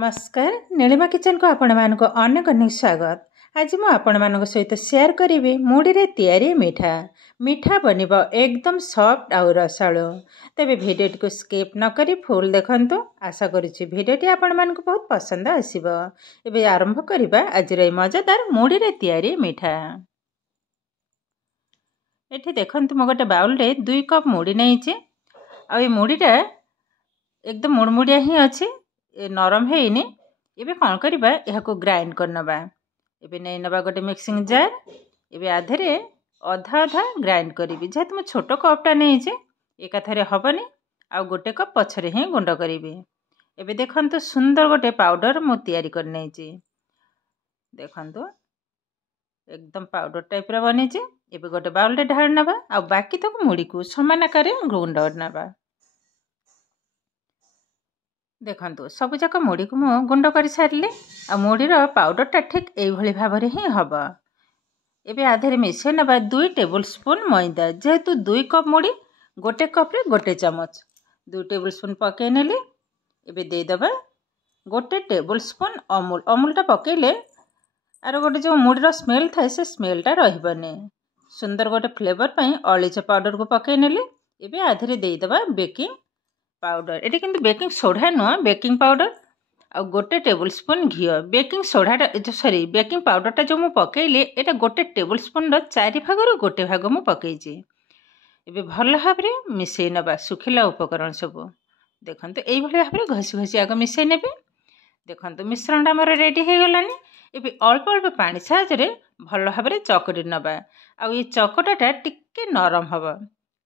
नमस्कार नीलिमा किचन को आपण मानक अनेक अनेक स्वागत। आज मु आपण मानक सहित शेयर करी मुड़ी रे तैयारी मिठा मिठा बनिब एकदम सॉफ्ट और रसालु। तेबे भिडियो को स्किप न करी फुल देखंतु। आशा करुछि भिडियोटी आपण मानक बहुत पसंद आसीबो। एबे आरंभ करिबा आज रे मजेदार मुड़ी रे तैयारी मिठा। एठी देखंतु म गोटे बाउल रे 2 कप मुड़ी नैछि। आ ए मुड़ीटा एकदम मुड़मुड़िया ही अछि, नरम हैनी। एबे कौन करबा यहाँ को ग्राइंड करनबा। एबे नै नबा गोटे मिक्सिंग जार। एबे आधरे अधा अधा ग्राइंड करिवि। जेहेतु म छोटो कपटा नैछि एका थरे हबनी आ गोटे कप पछरे ही गुंड करिवि। एबे देखंतु सुंदर गोटे पाउडर मु तयारी कर नैछि। देखंतु एकदम पाउडर टाइप रा बनिछि। एबे गोटे बाउल रे ढाल नबा आ बाकी तक मुड़ी को समान आकार गुंड करनबा। देखंतु सब जाक मुड़ी को मु गुंड कर सारले। आ मुड़ीर पाउडरटा ठीक एई भली भाबरे ही हबा। एबे आधरे मिसे नबा 2 टेबल स्पून मैदा। जेहेतु 2 कप मुड़ी गोटे कप रे गोटे चमच 2 टेबल स्पून पके नेली। एबे दे दबा गोटे टेबल स्पून अमूल। अमूलटा पकेले आरो गोटे जो मुड़ीर स्मेल थाए से स्मेलटा रहिबने। सुंदर गोटे फ्लेवर पई अळीच पाउडर को पके नेली। एबे आधरे दे दबा बेकिंग पाउडर। एटी किंतु बेकिंग सोडा नुआ बेकिंग पाउडर आ गोटे टेबल स्पून घी। बेकिंग सोडाटा सॉरी बेकिंग पाउडरटा जो मु पकेइले एटा गोटे टेबल स्पून रो 4 भागरो गोटे भाग मु पकेइछि। एबे भल भाबरे मिसै नबा सुखिला उपकरण सब। देखंतु एई भली भाबरे घसी घसी आग मिसै नेबे। देखंतु मिश्रणटा हमर रेडी हे गलानी। एबे अल्प अल्प पानी साहाय्य भल भाबरे चकटी नबा। आ ई चकटाटा टिके नरम हबा।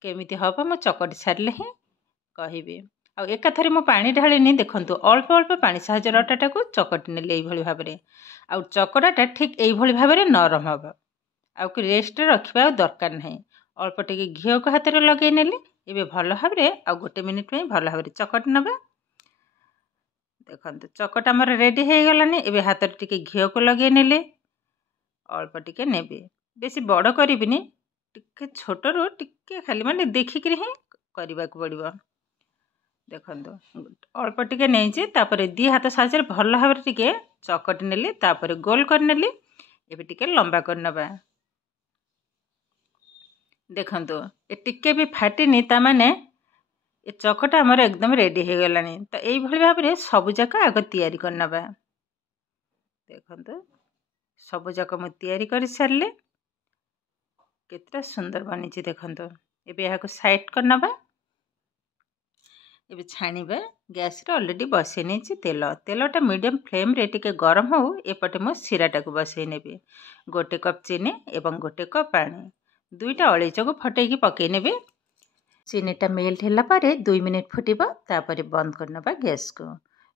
केमिति हबा मु चकटी सारले ही कहिबे। आ एका थरे मु पानी ढालिनी। देखंतु अल्प अल्प पानी साहाय्य अटाटा को चकटी नेले एई भली भाबरे। आ चकटाटा ठीक एई भली भाबरे नरम हबा। आ कि रेस्ट रखिबा दरकार नाही। अल्प टिके घी को हाथ रे लगे नेली। एबे भल भाबरे आ गोटे मिनिट में भल भाबरे चकटी नबा। देखंतु चकटा हमर रेडी हे गलानी। एबे हाथ रे टिके घी को लगे नेले। अल्प टिके नेबे, बेसी बड़ करिबिनी, टिके छोट रो टिके खाली माने देखि कि ही करबा को पड़िबो। देखंतु अल्प टिके नेछि। तापरे दी हाथ साहाय्य भल भाबरे टिके चकटी नेली। तापरे गोल कर नेली। एबे टिके लंबा कर नबा। देखंतु ए टिके भी फाटिनी, ता माने ए चकटा हमर एकदम रेडी हे गलानी। त एई भली भाबरे सब जाक आग तयारी कर नबा। देखंतु सब जाक मु तयारी कर सारले। केतरा सुंदर बनिछि देखंतु। एबे यहाँ को साइड कर नबा। एबे छाणीबा। गैस रे ऑलरेडी बसै नेछि तेल। तेलटा मीडियम फ्लेम रे टिके गरम हो। एपटे मो सिराटा को बसै नेबे। गोटे कप चीनी एवं गोटे कप पानी। दुईटा अळीच को फटै की पकै नेबे। चीनीटा मेल्ट होला पारे 2 मिनिट फुटिबो। तापरे बंद कर नबा गैस को।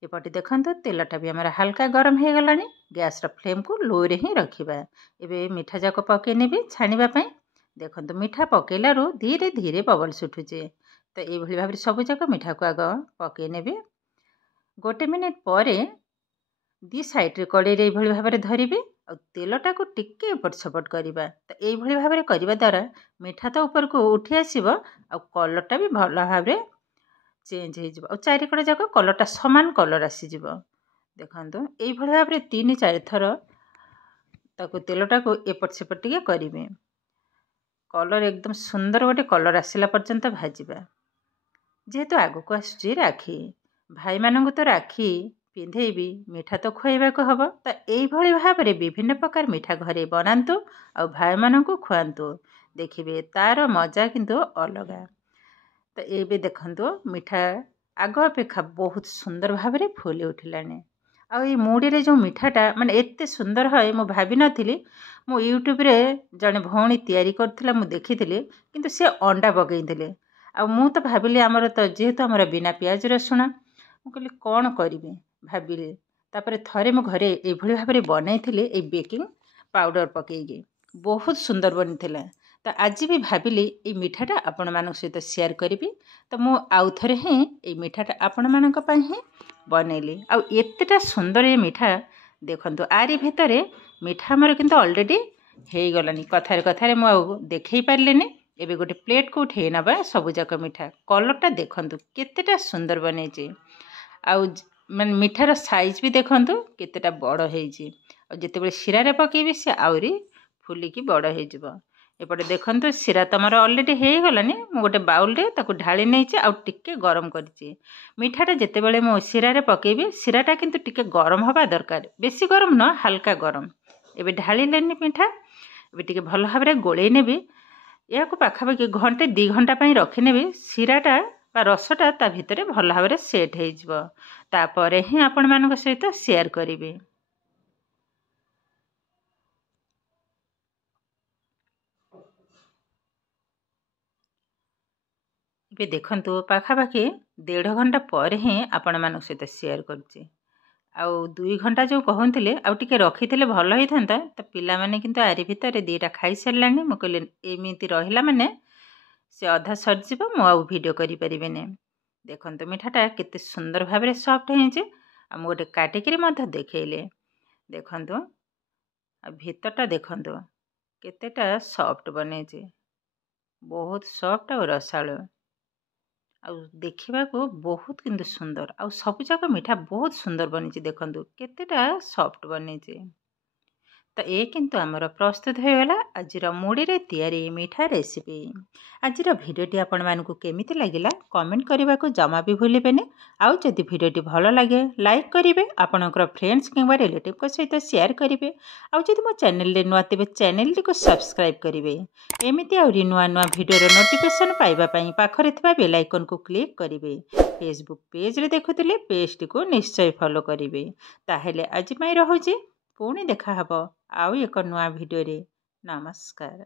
एपटे देखंतु तेलटा भी हमरा हल्का गरम हे गलानी। गैस रा फ्लेम को लो रे ही रखिबा। एबे मिठा जाको पकै नेबे छाणीबा पई। देखंतु मिठा पकेलारो धीरे धीरे बबल्स उठुचे। तो ये भली भाबरे सब जाक मिठा को आग पके नेबे। गोटे मिनिट परे दी साइड रे कड़े रे भली भाबरे धरिबे। आ तेलटा को टिके एपट सपट करिबा। तो ये भली भाबरे करिबा द्वारा मिठा तो ऊपर को उठी आसीबो। आ कलरटा भी भल भाबरे चेंज हे जिवो। आ चारि कड़े जाक कलरटा समान कलर आसी जिवो। देखंतु एई भली भाबरे 3-4 थर ताको तेलटा को एपट सेपट टिके करिबे। कलर एकदम सुंदर गोटे कलर आसिला पर्यंत भाजिबा। जेहेतु आगु को आसुची राखी, भाई मानंगु तो राखी पिंधेबी, मिठा तो खुआइबा को हबो। त एई भली भाबरे विभिन्न प्रकार मिठा घरे बनांतु आ भाई मानंगु खुआंतु। देखिबे तार मजा किंतु अलगा। तो एबे देखंतु मिठा आग अपेक्षा बहुत सुंदर भाबरे फुली उठिलाने। आ ई मुड़ी रे जो मिठाटा माने एते सुंदर होय मु भाबी नथिली। मु यूट्यूब रे जने भौणी तयारी करथिला मु देखिथिली, किंतु से अंडा पकेइथिले। आ मु तो भाबिली हमर तो जेहेतु हमर बिना प्याज रसुण मु कहली कौन करिबे भाबिली। तापरे थरे मु घरे ए भली भाबरे बनैथिली ए बेकिंग पाउडर पकेइगे। बहुत सुंदर बनिथिला। तो आज भी भाबिली ए मिठाटा आपण मानक सहित शेयर करिबी। तो मु आउ थरे ही ए मिठाटा आपण मानक पई ही बनैली। आ एतेटा सुंदर ए मिठा देखंतु। आरी भितरे मिठा हमर किंतु ऑलरेडी हे गलानी। कथारे कथारे मु देखै पारलेनी। एबे गोटे प्लेट को उठे नबा सब जाक मिठा। कलरटा देखंतु केतेटा सुंदर बनेछि। आ ମାନେ ମିଠାର ସାଇଜ୍ ବି ଦେଖନ୍ତୁ କେତେଟା ବଡ଼ ହେଇଛି। ଆଉ ଯେତେବେଳେ ଶିରାରେ ପକେଇବି ସେ ଆହୁରି ଫୁଲିକି ବଡ଼ ହେଇଯିବ। ଏପଟେ ଦେଖନ୍ତୁ ଶିରା ତମର ଅଲରେଡ଼ି ହେଇଗଲାନି। ମୁଁ ଗୋଟେ ବାଉଲରେ ତାକୁ ଢାଳି ନେଇଛି ଆଉ ଟିକେ ଗରମ କରିଛି। ମିଠାଟା ଯେତେବେଳେ ମୁଁ ଶିରାରେ ପକେଇବି ଶିରାଟା କିନ୍ତୁ ଟିକେ ଗରମ ହେବା ଦରକାର, ବେଶୀ ଗରମ ନୁହଁ, ହାଲକା ଗରମ। ଏବେ ଢାଳିଲେନି ମିଠା, ଏବେ ଟିକେ ଭଲ ଭାବରେ ଗୋଳେଇ ନେବି। ଏହାକୁ ପାଖାପାଖି ଘଣ୍ଟେ 2 ଘଣ୍ଟା ପାଇଁ ରଖିନେବି। ଶିରାଟା ବା ରସଟା ତା ଭିତରେ ଭଲ ଭାବରେ ସେଟ୍ ହେଇଯିବ। ତାପରେ ହିଁ ଆପଣମାନଙ୍କ ସହିତ ସେୟାର କରିବି। ଏବେ ଦେଖନ୍ତୁ ପାଖାପାଖି 1.5 ଘଣ୍ଟା ପରେ ହିଁ ଆପଣମାନଙ୍କ ସହିତ ସେୟାର କରୁଛି। ଆଉ 2 ଘଣ୍ଟା ଯେଉଁ କହୁଥିଲେ ଆଉ ଟିକେ ରଖିଥିଲେ ଭଲ ହେଇଥାନ୍ତା। ତ ପିଲାମାନେ କିନ୍ତୁ ଆରି ଭିତରେ 2ଟା ଖାଇସାରିଲାଣି। ମୁଁ କହିଲି ଏମିତି ରହିଲା ମାନେ ସେ ଅଧା ସରିଯିବ, ମୁଁ ଆଉ ଭିଡ଼ିଓ କରିପାରିବିନି। ଦେଖନ୍ତୁ ମିଠାଟା କେତେ ସୁନ୍ଦର ଭାବରେ ସଫ୍ଟ ହେଇଛି। ଆଉ ମୁଁ ଗୋଟେ କାଟିକିରି ମଧ୍ୟ ଦେଖେଇଲି। ଦେଖନ୍ତୁ ଆଉ ଭିତରଟା ଦେଖନ୍ତୁ କେତେଟା ସଫ୍ଟ ବନେଇଛି, ବହୁତ ସଫ୍ଟ ଆଉ ରସାଳୁ। ଆଉ ଦେଖିବାକୁ ବହୁତ କିନ୍ତୁ ସୁନ୍ଦର, ଆଉ ସବୁଯାକ ମିଠା ବହୁତ ସୁନ୍ଦର ବନିଛି। ଦେଖନ୍ତୁ କେତେଟା ସଫ୍ଟ ବନିଛି। ତ ଏ କିନ୍ତୁ ଆମର ପ୍ରସ୍ତୁତ ହୋଇଗଲା ଆଜିର ମୁଢ଼ିରେ ତିଆରି ମିଠା ରେସିପି। ଆଜିର ଭିଡ଼ିଓଟି ଆପଣମାନଙ୍କୁ କେମିତି ଲାଗିଲା କମେଣ୍ଟ କରିବାକୁ ଜମା ବି ଭୁଲିବେନି। ଆଉ ଯଦି ଭିଡ଼ିଓଟି ଭଲ ଲାଗେ ଲାଇକ୍ କରିବେ, ଆପଣଙ୍କର ଫ୍ରେଣ୍ଡସ୍ କିମ୍ବା ରିଲେଟିଭଙ୍କ ସହିତ ସେୟାର କରିବେ। ଆଉ ଯଦି ମୋ ଚ୍ୟାନେଲରେ ନୂଆ ତେବେ ଚ୍ୟାନେଲଟିକୁ ସବସ୍କ୍ରାଇବ୍ କରିବେ। ଏମିତି ଆହୁରି ନୂଆ ନୂଆ ଭିଡ଼ିଓର ନୋଟିଫିକେସନ୍ ପାଇବା ପାଇଁ ପାଖରେ ଥିବା ବେଲ୍ ଆଇକନ୍କୁ କ୍ଲିକ୍ କରିବେ। ଫେସବୁକ୍ ପେଜରେ ଦେଖୁଥିଲେ ପେଜଟିକୁ ନିଶ୍ଚୟ ଫଲୋ କରିବେ। ତାହେଲେ ଆଜି ପାଇଁ ରହୁଛି, ପୁଣି ଦେଖାହେବ ଆଉ ଏକ ନୂଆ ଭିଡ଼ିଓରେ। ନମସ୍କାର।